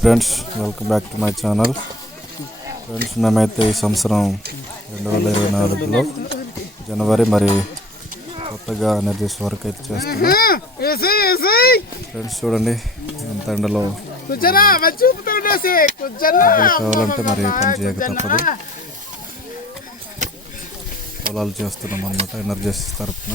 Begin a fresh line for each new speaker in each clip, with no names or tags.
Friends welcome back to my channel. Friends మేమైతే ఈ సంవత్సరం రెండు వేల ఇరవై నాలుగులో జనవరి మరి కొత్తగా ఎనర్జీస్ వర్క్ అయితే చేస్తున్నాం. ఫ్రెండ్స్ చూడండి ఎంత ఎండలో కావాలంటే మరి పని చేయక తప్పదు. పొలాలు చేస్తున్నాం అనమాట ఎనర్జీస్ తరఫున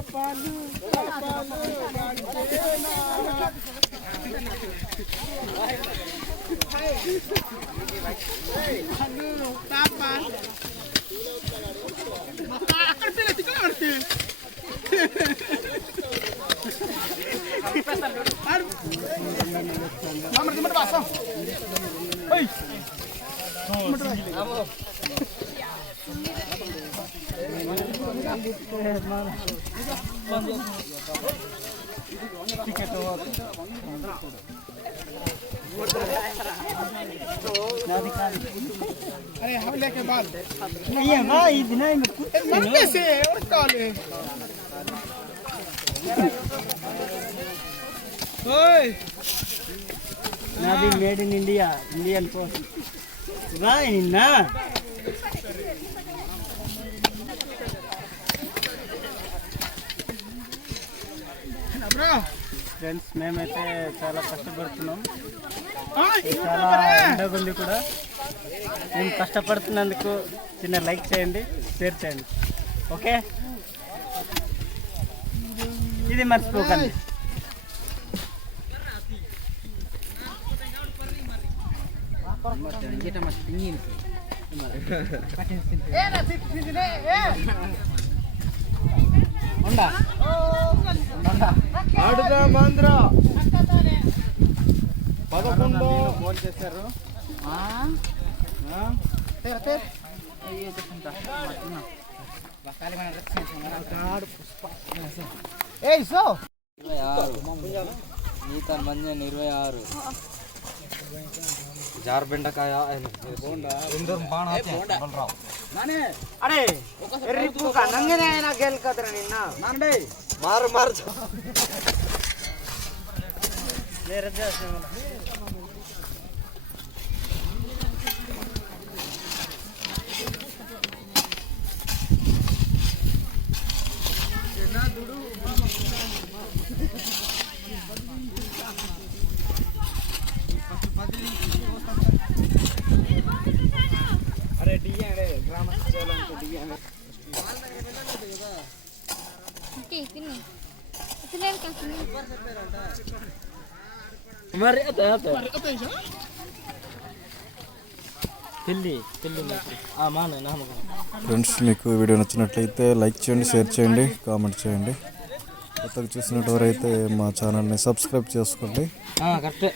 Hey! अरे हम लेके बाद।
नहीं है माँ ये दिनाई में कुछ
नहीं। से और काले। ओए।
ना भी made in India Indian post वाह
ना।
ఫ్రెండ్స్ మేమైతే చాలా కష్టపడుతున్నాం.
हां
చాలా ఎండగుంది కూడా. మేము కష్టపడుతున్నందుకు చిన్న లైక్ చేయండి షేర్ చేయండి. ఓకే? ఇది మర్చిపోకండి.
ए ఆడుదామాంధ్ర పదకొండు.
ఫోన్ చేశారు
ఏ ఇరవై
ఆరు. మిగతా మంది ఇరవై ఆరు. జార్ బెండకాయ
అరే ఎర్రి నంగనే ఆయన గెలకదరా నిన్న
మారు మారు
వేరే మరి
ఫ్రెండ్స్ మీకు వీడియో నచ్చినట్లయితే లైక్ చేయండి షేర్ చేయండి కామెంట్ చేయండి. కొత్తగా చూసినట్టు ఎవరైతే మా ఛానల్ని సబ్స్క్రైబ్ చేసుకోండి.
కరెక్ట్.